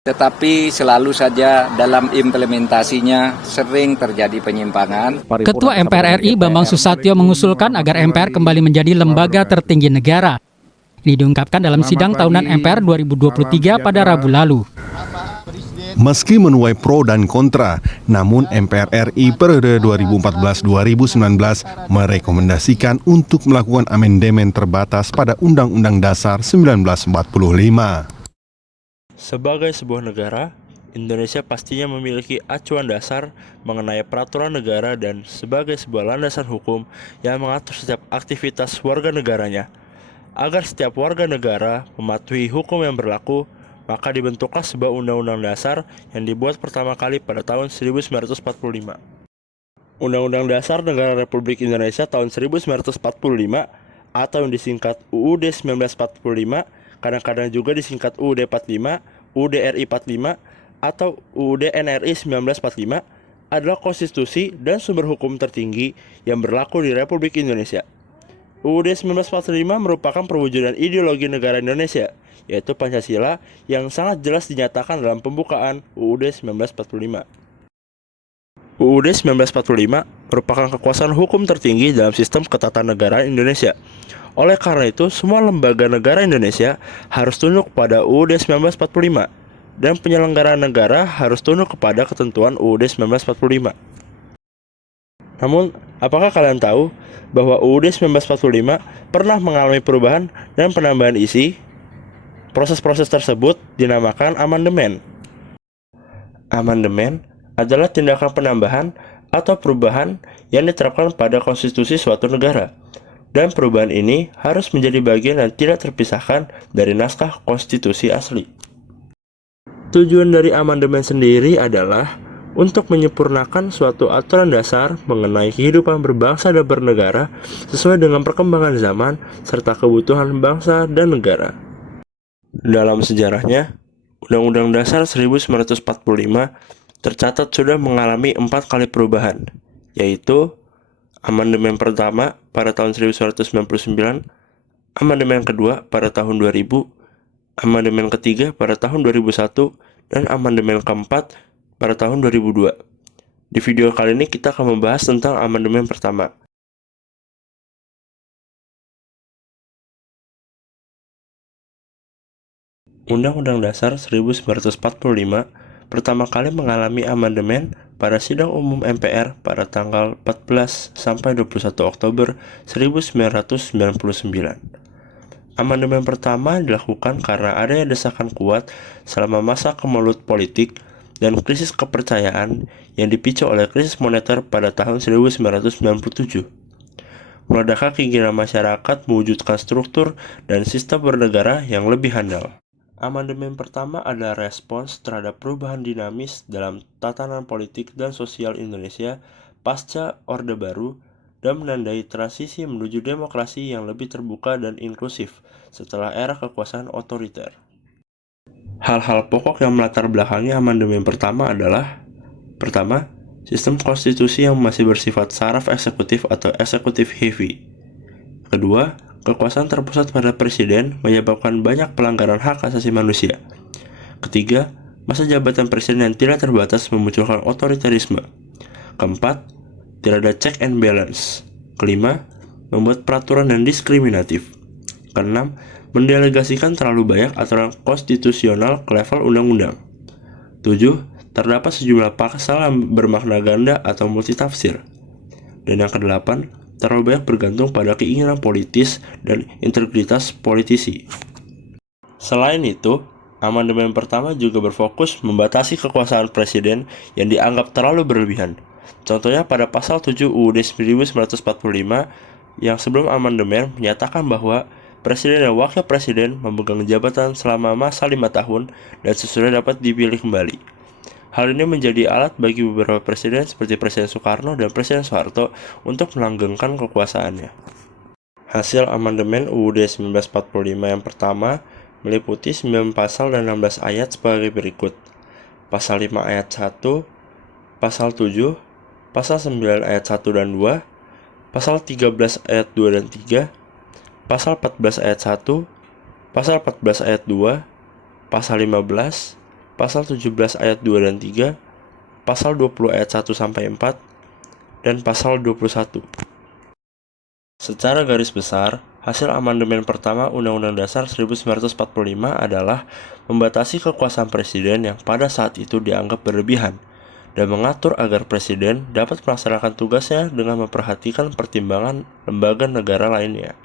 Tetapi selalu saja dalam implementasinya sering terjadi penyimpangan. Ketua MPR RI Bambang Susatyo mengusulkan agar MPR kembali menjadi lembaga tertinggi negara. Ini diungkapkan dalam sidang tahunan MPR 2023 pada Rabu lalu. Meski menuai pro dan kontra, namun MPR RI periode 2014-2019 merekomendasikan untuk melakukan amandemen terbatas pada Undang-Undang Dasar 1945. Sebagai sebuah negara, Indonesia pastinya memiliki acuan dasar mengenai peraturan negara dan sebagai sebuah landasan hukum yang mengatur setiap aktivitas warga negaranya. Agar setiap warga negara mematuhi hukum yang berlaku, maka dibentuklah sebuah undang-undang dasar yang dibuat pertama kali pada tahun 1945. Undang-Undang Dasar Negara Republik Indonesia tahun 1945 atau yang disingkat UUD 1945, kadang-kadang juga disingkat UUD 45, UUD RI 45, atau UUD NRI 1945 adalah konstitusi dan sumber hukum tertinggi yang berlaku di Republik Indonesia. UUD 1945 merupakan perwujudan ideologi negara Indonesia, yaitu Pancasila yang sangat jelas dinyatakan dalam pembukaan UUD 1945. UUD 1945 merupakan kekuasaan hukum tertinggi dalam sistem ketatanegaraan Indonesia. Oleh karena itu, semua lembaga negara Indonesia harus tunduk pada UUD 1945 dan penyelenggaraan negara harus tunduk kepada ketentuan UUD 1945. Namun, apakah kalian tahu bahwa UUD 1945 pernah mengalami perubahan dan penambahan isi? Proses-proses tersebut dinamakan amandemen. Amandemen adalah tindakan penambahan atau perubahan yang diterapkan pada konstitusi suatu negara. Dan perubahan ini harus menjadi bagian dan tidak terpisahkan dari naskah konstitusi asli. Tujuan dari amandemen sendiri adalah untuk menyempurnakan suatu aturan dasar mengenai kehidupan berbangsa dan bernegara sesuai dengan perkembangan zaman serta kebutuhan bangsa dan negara. Dalam sejarahnya, Undang-Undang Dasar 1945 tercatat sudah mengalami 4 kali perubahan, yaitu amandemen pertama pada tahun 1999, amandemen kedua pada tahun 2000, amandemen ketiga pada tahun 2001, dan amandemen keempat pada tahun 2002. Di video kali ini kita akan membahas tentang amandemen pertama. Undang-Undang Dasar 1945 pertama kali mengalami amandemen pada sidang umum MPR pada tanggal 14 sampai 21 Oktober 1999. Amandemen pertama dilakukan karena adanya desakan kuat selama masa kemelut politik dan krisis kepercayaan yang dipicu oleh krisis moneter pada tahun 1997. Meledaknya keinginan masyarakat mewujudkan struktur dan sistem bernegara yang lebih handal. Amandemen pertama adalah respons terhadap perubahan dinamis dalam tatanan politik dan sosial Indonesia pasca Orde Baru dan menandai transisi menuju demokrasi yang lebih terbuka dan inklusif setelah era kekuasaan otoriter. Hal-hal pokok yang melatar belakangi amandemen pertama adalah: pertama, sistem konstitusi yang masih bersifat saraf eksekutif atau executive heavy. Kedua, kekuasaan terpusat pada presiden menyebabkan banyak pelanggaran hak asasi manusia. Ketiga, masa jabatan presiden yang tidak terbatas memunculkan otoritarisme. Keempat, tidak ada check and balance. Kelima, membuat peraturan yang diskriminatif. Keenam, mendelegasikan terlalu banyak aturan konstitusional ke level undang-undang. 7. Terdapat sejumlah pasal yang bermakna ganda atau multitafsir. Dan yang kedelapan, terlalu banyak bergantung pada keinginan politis dan integritas politisi. Selain itu, amandemen pertama juga berfokus membatasi kekuasaan presiden yang dianggap terlalu berlebihan. Contohnya pada pasal 7 UUD 1945 yang sebelum amandemen menyatakan bahwa presiden dan wakil presiden memegang jabatan selama masa 5 tahun dan sesudah dapat dipilih kembali. Hal ini menjadi alat bagi beberapa presiden seperti Presiden Soekarno dan Presiden Soeharto untuk melanggengkan kekuasaannya. Hasil amandemen UUD 1945 yang pertama meliputi 9 pasal dan 16 ayat sebagai berikut. Pasal 5 ayat 1, Pasal 7, Pasal 9 ayat 1 dan 2, Pasal 13 ayat 2 dan 3, Pasal 14 ayat 1, Pasal 14 ayat 2, Pasal 15, Pasal 17 ayat 2 dan 3, Pasal 20 ayat 1 sampai 4, dan Pasal 21. Secara garis besar, hasil amandemen pertama Undang-Undang Dasar 1945 adalah membatasi kekuasaan presiden yang pada saat itu dianggap berlebihan dan mengatur agar presiden dapat melaksanakan tugasnya dengan memperhatikan pertimbangan lembaga negara lainnya.